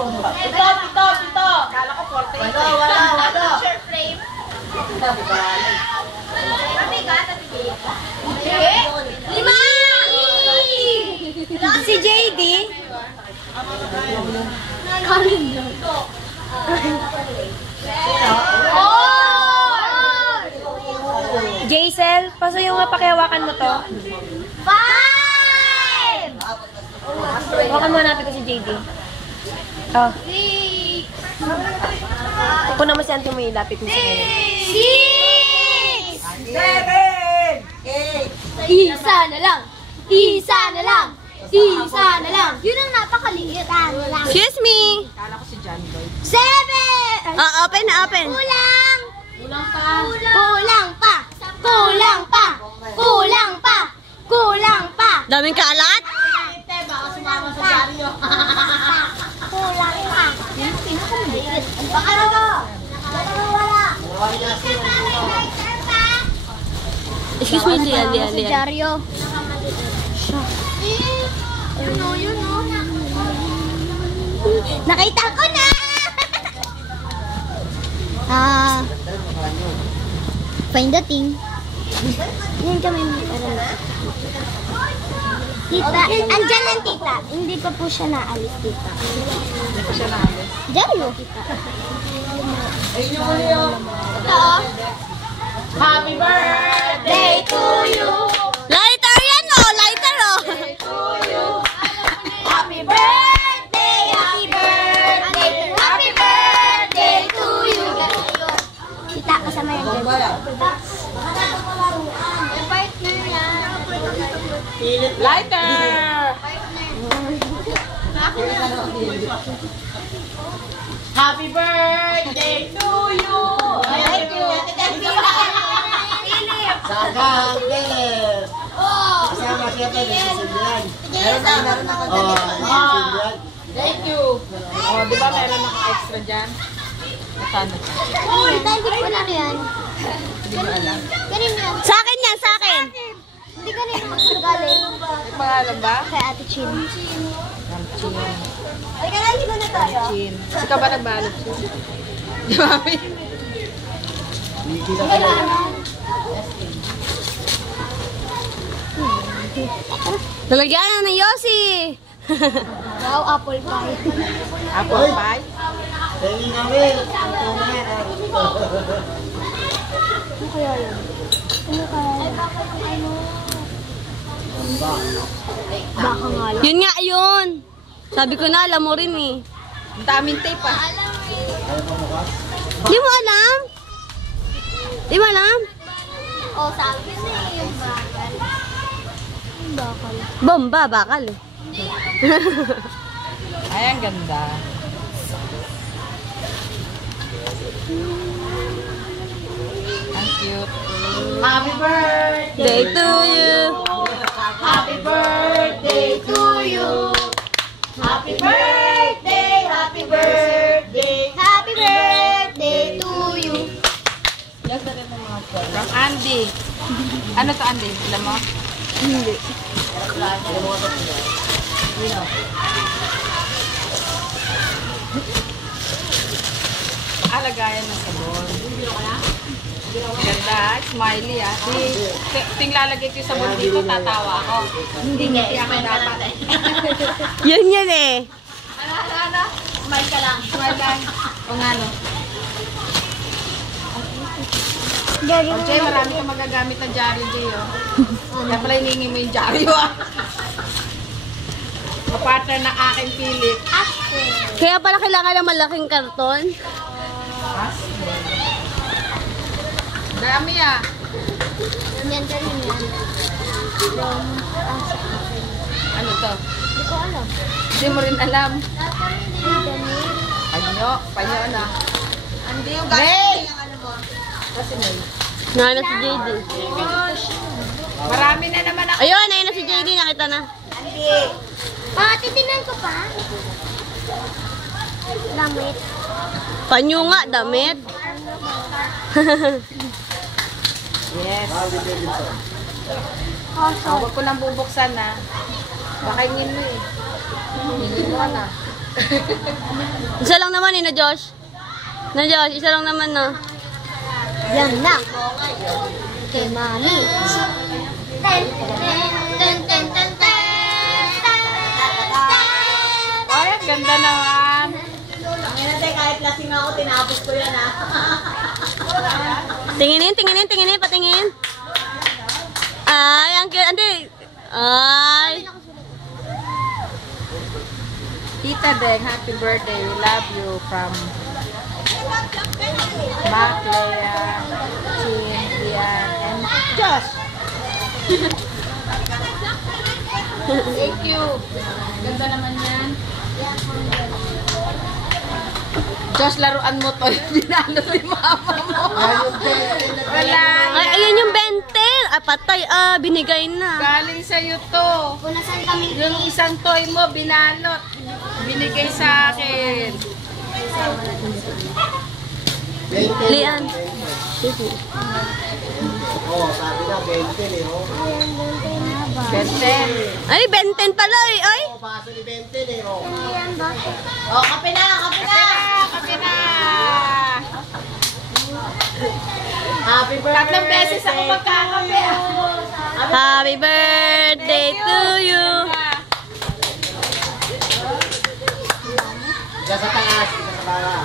Pito. Kala ko 40. Wala. Share frame. Lima! Si JD. Jaisel, paso yung pakihawakan mo to. 5! Hawakan mo natin ko si JD. Oh. Kung naman si Auntie mo ilapit mo sa kanya. 6! 7! 8! Isa na lang! Isa na lang! Isa na lang! Yun ang napakaliit. Excuse me. Kala ko si John Boy. 7! Open na, open. Kulang! Kulang pa! Kulang pa! Kulang pa! Kulang pa! Daming kalat. Baka sumama sa dyaryo. Kulang pa! Sino ka maliit? Baka na ba? Wala! Excuse me, Lian. Jaryo. Yun o. Nakita ko na! Find the thing. Yan kami Tita, andyan lang tita. Hindi pa po siya naalis tita. Hindi ko siya naalis. Jaryo. Ito. Happy birthday to you! Lighter yan, oh. Lighter, oh. Happy birthday! Happy birthday! Happy birthday to you! Tita, kasama yan dyan. Lighter! Happy birthday to you! Thank you! Sagang Philip! Kasama siya pa din sa Sindihan. Meron na Sindihan. Thank you! Oh, di ba meron akong extra dyan? Masano? Tita, hindi ko na yan. Hindi mo alam. Ganun yan. Sa akin yan, sa akin. Hindi ka rin magagaling. May pangalan ba? Kay Ate Chin. Ramchin. Ay, hindi ko na tayo. Chin. Ikaw ba nagbalot, Chin? Di ba, Mami? Kita ka na. Lalagyan na ng Yossi. Wow, apple pie. Apple pie? Tingin namin. Ano kaya yun? Ano kaya yun? Baka nga lang. Yun nga, yun. Sabi ko na, alam mo rin eh. Ang daming tape ah. Di mo alam? Di mo alam? Oh, sa akin eh, yung bakal. Yung bakal. Bomba, bakal eh. Ay, ang ganda. Ang cute. Happy birthday Day to you. Happy birthday to you. Happy birthday, happy birthday. Happy birthday to you. From Andy. Ano to, Andy? Alam mo? Hindi. Alagayan ng sabon. Ganda, smiley ah. Ting lalagay ko yung sabon dito, tatawa ako. Hindi ako dapat. Yan eh. Ano? Smile ka lang. Smile lang. O nga no. Dari O Jay, marami kang magagamit na dyaryo, Jay, oh. Kaya pala hiningi mo yung dyaryo, ah. Kapartner ng aking Philip. Kaya pala kailangan ng malaking karton. Dami, ah. Yan, ganun yan. Ano to? Hindi ko alam. Hindi mo rin alam. Damit. Panyo na. Hindi yung gamit. Ano mo? Kasi may. Nga na si JD. Marami na naman ako. Ayun, ayun na si JD. Nakita na. Titinan ko pa. Damit. Panyo nga, damit. Yes. Huwag ko nang bubuksan, ha. Baka hingin mo, eh. Isa lang naman na Josh. Na Josh, isa lang naman na. Yan na. Kay Mami. Ten, ten, ten, ten, ten, ten. Ay, ang ganda naman. Kahit lasing ako, tinapos ko yan ha. Tinginin, patingin. Ay, ang cute. Ante. Ay. Tita Deng, happy birthday. We love you from Mac, Leia, Chin, Ian, and Josh. Thank you. Ganda naman yan. Josh, laruan mo to. Dinalo ni mama mo. Wala. Ay, ayan yung 20. Ah, patay. Ah, binigay na. Galing sa'yo to. Punasan kami. Yung isang toy mo, binalot. Binigay sa akin. Lian. Oo, sabi na, 20 eh. Oh. Benten. Ay, 20 pala eh. Ay. Oh, baso ni 20 eh. Oh. Ayan ba? Oh, kape na, kape na! Kape na! Happy birthday! Tatlong beses ako magkakape. Happy birthday to you. Isa sa taas, isa sa baba.